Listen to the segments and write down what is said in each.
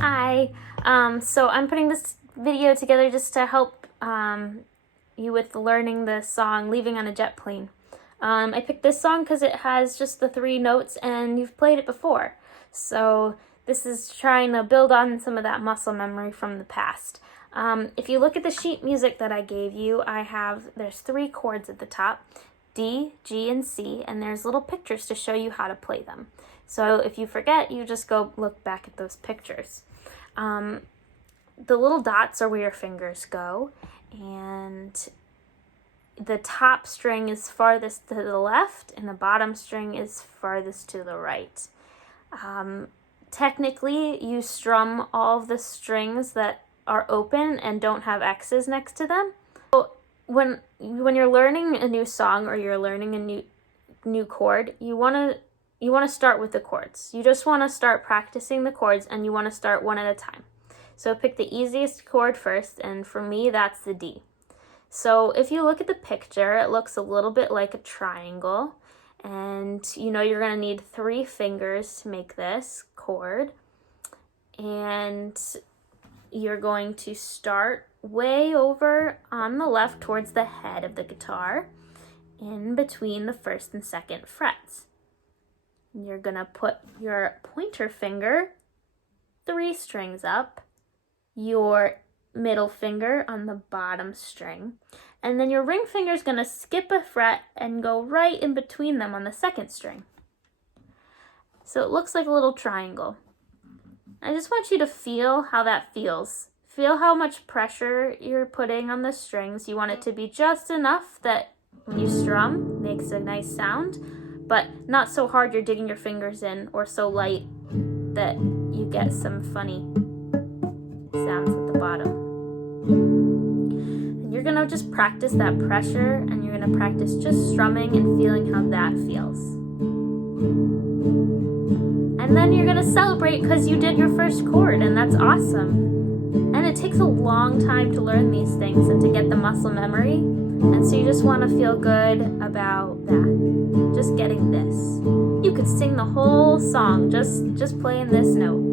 Hi, so I'm putting this video together just to help you with learning the song Leaving on a Jet Plane. I picked this song because it has just the 3 notes and you've played it before. So this is trying to build on some of that muscle memory from the past. If you look at the sheet music that I gave you, there's 3 chords at the top, D, G, and C, and there's little pictures to show you how to play them. So if you forget, you just go look back at those pictures. The little dots are where your fingers go, and the top string is farthest to the left and the bottom string is farthest to the right. Technically, you strum all of the strings that are open and don't have X's next to them. So when you're learning a new song or you're learning a new chord, you want to start with the chords. You just want to start practicing the chords, and you want to start one at a time. So pick the easiest chord first, and for me, that's the D. So if you look at the picture, it looks a little bit like a triangle, and you know you're going to need 3 fingers to make this chord, and you're going to start way over on the left towards the head of the guitar, in between the 1st and 2nd frets. You're going to put your pointer finger 3 strings up, your middle finger on the bottom string, and then your ring finger is going to skip a fret and go right in between them on the 2nd string. So it looks like a little triangle. I just want you to feel how that feels. Feel how much pressure you're putting on the strings. You want it to be just enough that when you strum, it makes a nice sound, but not so hard you're digging your fingers in, or so light that you get some funny sounds at the bottom. And you're gonna just practice that pressure, and you're gonna practice just strumming and feeling how that feels. And then you're gonna celebrate because you did your first chord, and that's awesome. And it takes a long time to learn these things and to get the muscle memory, and so you just want to feel good about that. Just getting this. You could sing the whole song just playing this note.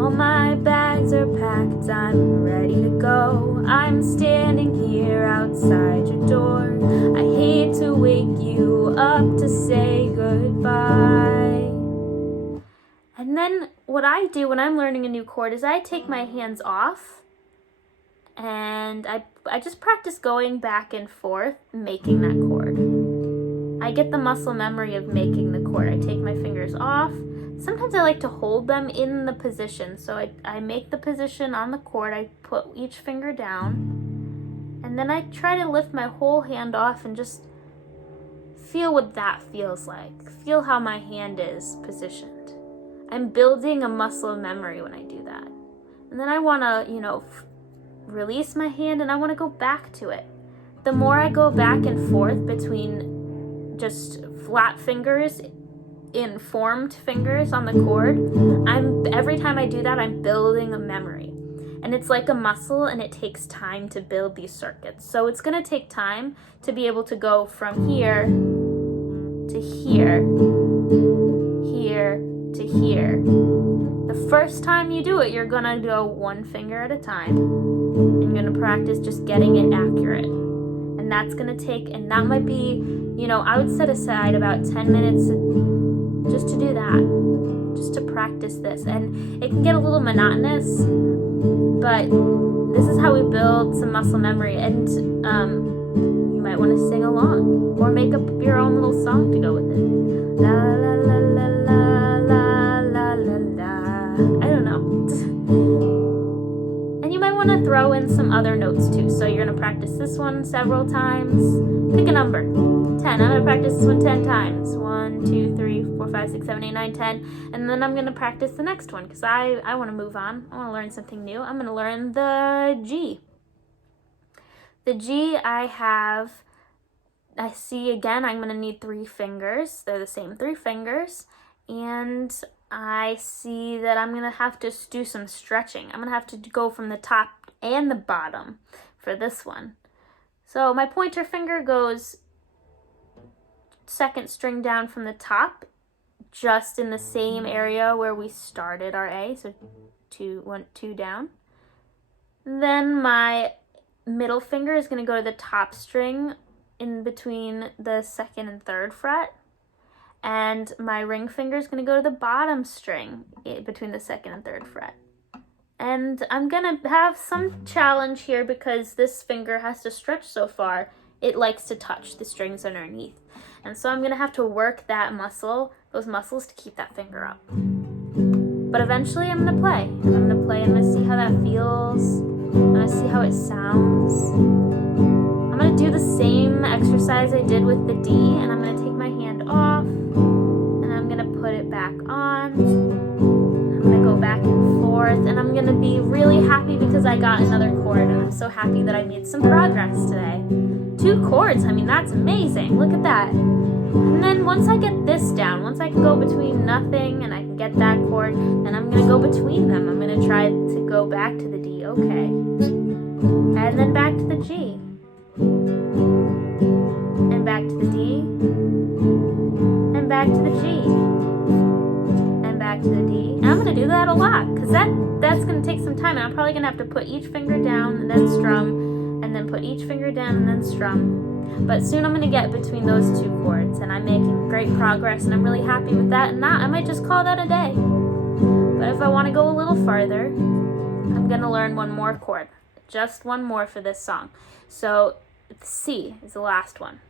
All my bags are packed, I'm ready to go. I'm standing here outside your door. I hate to wake you up to say goodbye. And then what I do when I'm learning a new chord is I take my hands off, and I just practice going back and forth making that chord. I get the muscle memory of making the chord. I take my fingers off. Sometimes I like to hold them in the position. So I make the position on the chord, I put each finger down, and then I try to lift my whole hand off and just feel what that feels like. Feel how my hand is positioned. I'm building a muscle memory when I do that. And then I want to, release my hand, and I want to go back to it. The more I go back and forth between just flat fingers in formed fingers on the chord, every time I do that, I'm building a memory. And it's like a muscle, and it takes time to build these circuits. So it's going to take time to be able to go from here to here, here to here. The first time you do it, you're going to go 1 finger at a time, and you're going to practice just getting it accurate. And that's going to take, and that might be, I would set aside about 10 minutes just to do that, just to practice this. And it can get a little monotonous, but this is how we build some muscle memory. And you might want to sing along or make up your own little song to go with it. La la la la la la la la la. I don't know. And you might want to throw in some other notes too. So you're going to practice this one several times. Pick a number. 10. I'm going to practice this one 10 times. 1, 2, 3, 4, 5, 6, 7, 8, 9, 10. And then I'm going to practice the next one because I want to move on. I want to learn something new. I'm going to learn the G. The G I see again, I'm going to need 3 fingers. They're the same 3 fingers. And I see that I'm going to have to do some stretching. I'm going to have to go from the top and the bottom for this one. So my pointer finger goes 2nd string down from the top just in the same area where we started our A, so 2 down. Then my middle finger is going to go to the top string in between the 2nd and 3rd fret, and my ring finger is going to go to the bottom string between the 2nd and 3rd fret. And I'm going to have some challenge here because this finger has to stretch so far. It likes to touch the strings underneath. And so I'm going to have to work that muscle, those muscles, to keep that finger up. But eventually I'm going to play. And I'm going to play and I'm going to see how that feels. I'm going to see how it sounds. I'm going to do the same exercise I did with the D, and I'm going to take my hand off and I'm going to put it back on. I'm going to go back and forth, and I'm going to be really happy because I got another chord, and I'm so happy that I made some progress today. 2 chords, I mean, that's amazing. Look at that. And then once I get this down, once I can go between nothing and I can get that chord, then I'm going to go between them. I'm going to try to go back to the D, okay. And then back to the G. And back to the D. And back to the G. And back to the D. And I'm going to do that a lot because that's going to take some time. And I'm probably going to have to put each finger down and then strum, and then put each finger down and then strum. But soon I'm going to get between those 2 chords, and I'm making great progress, and I'm really happy with that. And that, I might just call that a day. But if I want to go a little farther, I'm going to learn one more chord. Just one more for this song. So C is the last one.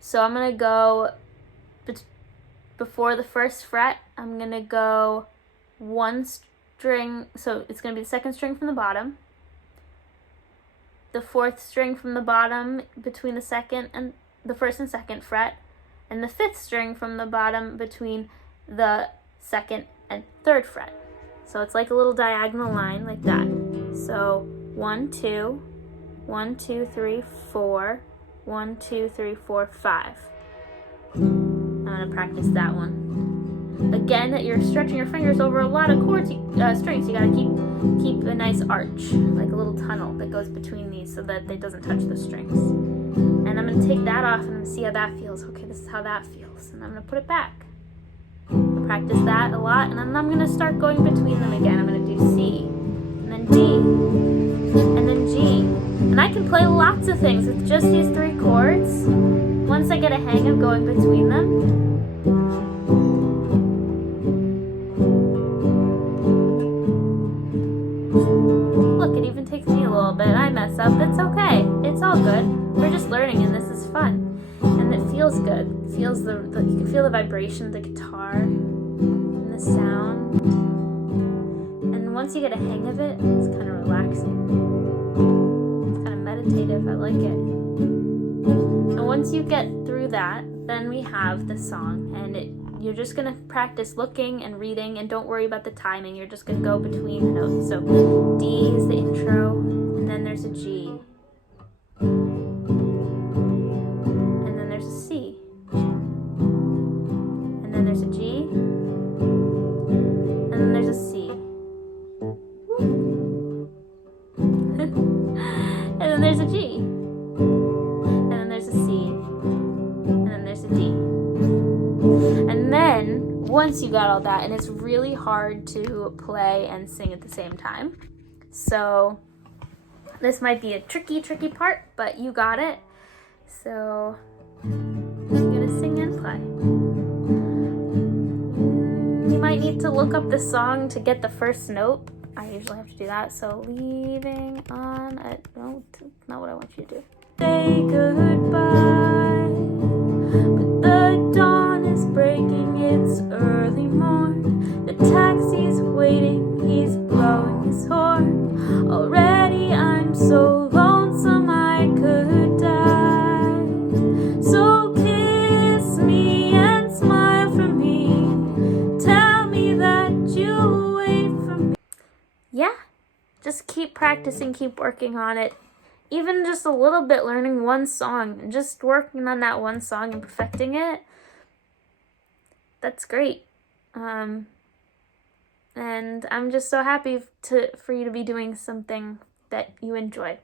So I'm going to go before the 1st fret. I'm going to go 1 string. So it's going to be the 2nd string from the bottom, the 4th string from the bottom between the 1st and 2nd fret, and the 5th string from the bottom between the 2nd and 3rd fret. So it's like a little diagonal line like that. So 1, 2, 1, 2, 3, 4, 1, 2, 3, 4, 5. I'm going to practice that one. Again, that you're stretching your fingers over a lot of chords, strings. You got to keep a nice arch, like a little tunnel that goes between these so that it doesn't touch the strings. And I'm going to take that off and I'm going to see how that feels. Okay, this is how that feels. And I'm going to put it back. I'll practice that a lot, and then I'm going to start going between them again. I'm going to do C, and then D, and then G. And I can play lots of things with just these 3 chords once I get a hang of going between them. Look, it even takes me a little bit. I mess up. It's okay. It's all good. We're just learning, and this is fun. And it feels good. It feels you can feel the vibration of the guitar and the sound. And once you get a hang of it, it's kind of relaxing. It's kind of meditative. I like it. And once you get through that, then we have the song, and you're just going to practice looking and reading, and don't worry about the timing. You're just going to go between the notes. So D is the intro, and then there's a G. And then there's a C. And then there's a G. And then there's a C. And then there's a G. And then there's a C. And then there's a D. And then, once you got all that, and it's really hard to play and sing at the same time. So, this might be a tricky part, but you got it. So, I'm gonna sing and play. You might need to look up the song to get the first note. I usually have to do that. So, leaving on a note, not what I want you to do. Say goodbye, but the dawn is breaking, it's early morn. The taxi's waiting, he's blowing his horn. Already I'm so lonesome I could die. So kiss me and smile for me. Tell me that you'll wait for me. Yeah, just keep practicing, keep working on it. Even just a little bit, learning one song and just working on that one song and perfecting it, that's great. And I'm just so happy for you to be doing something that you enjoy.